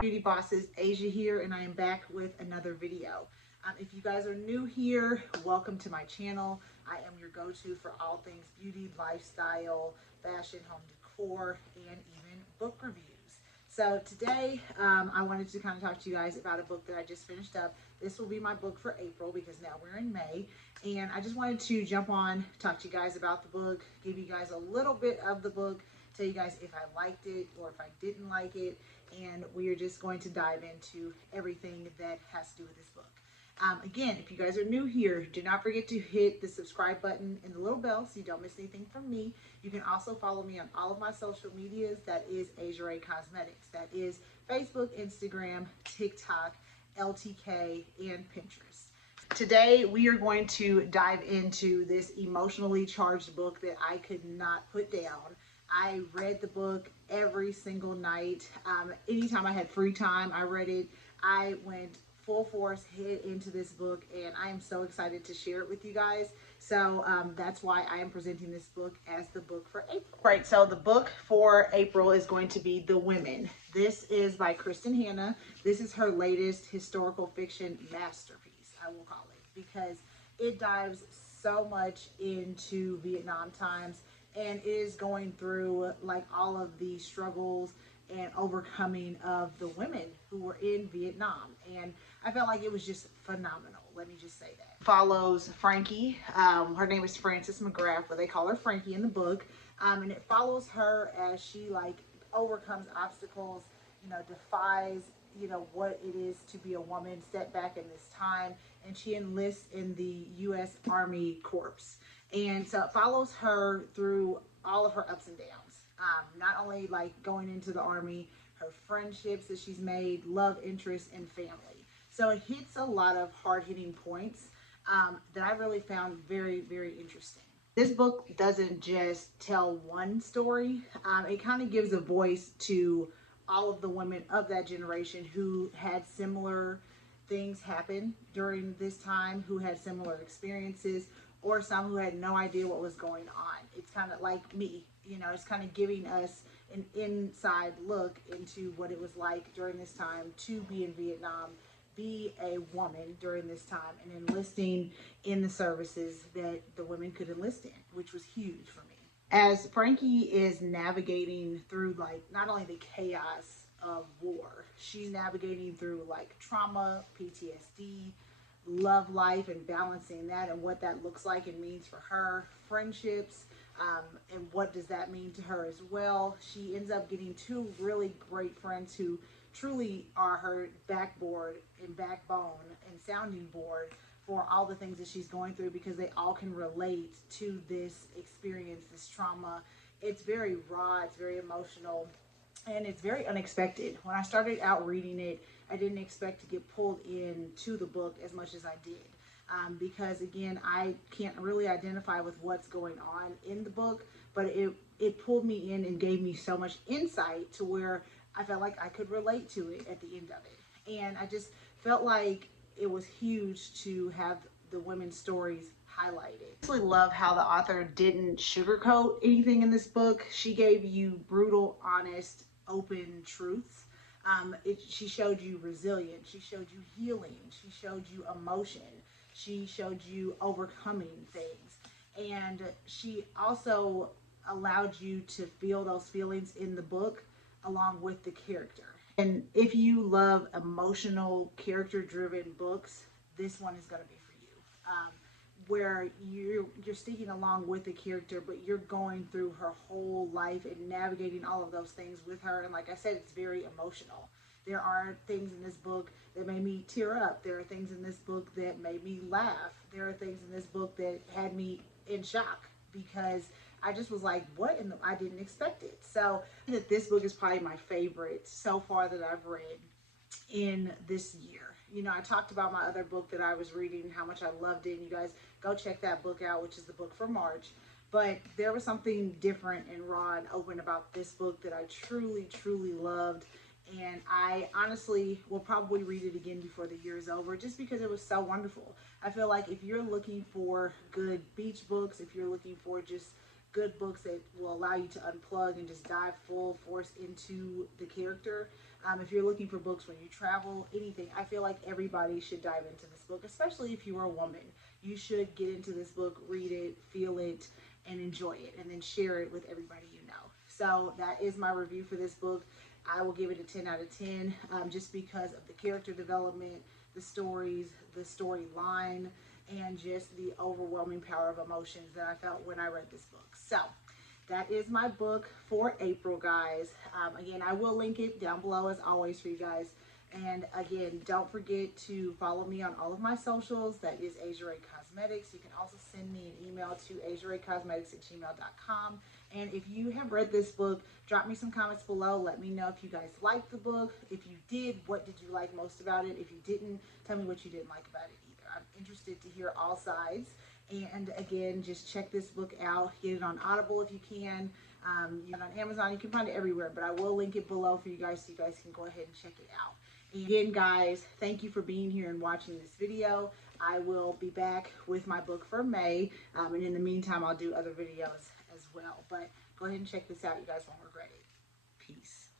Beauty Bosses, Asia here, and I am back with another video. If you guys are new here, welcome to my channel. I am your go-to for all things beauty, lifestyle, fashion, home decor, and even book reviews. So today I wanted to kind of talk to you guys about a book that I just finished up. This will be my book for April because now we're in May, and I just wanted to jump on, talk to you guys about the book, give you guys a little bit of the book, tell you guys if I liked it or if I didn't like it, and we are just going to dive into everything that has to do with this book. Again, if you guys are new here, do not forget to hit the subscribe button and the little bell so you don't miss anything from me. You can also follow me on all of my social medias. That is Asia Ray Cosmetics. That is Facebook, Instagram, TikTok, LTK, and Pinterest. Today, we are going to dive into this emotionally charged book that I could not put down. I read the book every single night. Anytime I had free time, I read it. I went full force head into this book, and I am so excited to share it with you guys. So that's why I am presenting this book as the book for April. Right, so the book for April is going to be The Women. This is by Kristen Hanna. This is her latest historical fiction masterpiece, I will call it, because it dives so much into Vietnam times, and it is going through like all of the struggles and overcoming of the women who were in Vietnam. And I felt like it was just phenomenal. Let me just say that. Follows Frankie. Her name is Frances McGrath, but they call her Frankie in the book. And it follows her as she like overcomes obstacles, you know, defies, you know, what it is to be a woman, step back in this time, and she enlists in the U.S. Army Corps. And so it follows her through all of her ups and downs. Not only like going into the Army, her friendships that she's made, love interests, and family. So it hits a lot of hard-hitting points that I really found very, very interesting. This book doesn't just tell one story. It kind of gives a voice to all of the women of that generation who had similar things happen during this time, who had similar experiences, or some who had no idea what was going on. It's kind of like me, you know, it's kind of giving us an inside look into what it was like during this time to be in Vietnam, be a woman during this time, and enlisting in the services that the women could enlist in, which was huge for me. As Frankie is navigating through like not only the chaos of war, she's navigating through like trauma, PTSD, love life, and balancing that and what that looks like and means for her, friendships, and what does that mean to her as well. She ends up getting two really great friends who truly are her backboard and backbone and sounding board for all the things that she's going through, because they all can relate to this experience, this trauma. It's very raw, it's very emotional, and it's very unexpected. When I started out reading it, I didn't expect to get pulled into the book as much as I did. Because again, I can't really identify with what's going on in the book, but it pulled me in and gave me so much insight to where I felt like I could relate to it at the end of it. And I just felt like it was huge to have the women's stories highlighted. I really love how the author didn't sugarcoat anything in this book. She gave you brutal, honest, open truths. She showed you resilience. She showed you healing. She showed you emotion. She showed you overcoming things. And she also allowed you to feel those feelings in the book along with the character. And if you love emotional, character-driven books, this one is going to be for you. Where you're sticking along with the character, but you're going through her whole life and navigating all of those things with her. And like I said, it's very emotional. There are things in this book that made me tear up. There are things in this book that made me laugh. There are things in this book that had me in shock, because I just was like, what in the, I didn't expect it. So that this book is probably my favorite so far that I've read in this year. You know, I talked about my other book that I was reading, how much I loved it, and you guys go check that book out, which is the book for March. But there was something different and raw and open about this book that I truly, truly loved. And I honestly will probably read it again before the year is over, just because it was so wonderful. I feel like if you're looking for good beach books, if you're looking for just good books that will allow you to unplug and just dive full force into the character. If you're looking for books when you travel, anything, I feel like everybody should dive into this book, especially if you are a woman. You should get into this book, read it, feel it, and enjoy it, and then share it with everybody you know. So that is my review for this book. I will give it a 10 out of 10 just because of the character development, the stories, the storyline, and just the overwhelming power of emotions that I felt when I read this book. So that is my book for April, guys. Again, I will link it down below as always for you guys. And again, don't forget to follow me on all of my socials. That is Asia Ray Cosmetics. You can also send me an email to asiaraycosmetics@gmail.com. And if you have read this book, drop me some comments below. Let me know if you guys liked the book. If you did, what did you like most about it? If you didn't, tell me what you didn't like about it either. I'm interested to hear all sides. And again, just check this book out. Get it on Audible if you can. You can on Amazon. You can find it everywhere, but I will link it below for you guys so you guys can go ahead and check it out. And again, guys, thank you for being here and watching this video. I will be back with my book for May, and in the meantime, I'll do other videos as well. But go ahead and check this out. You guys won't regret it. Peace.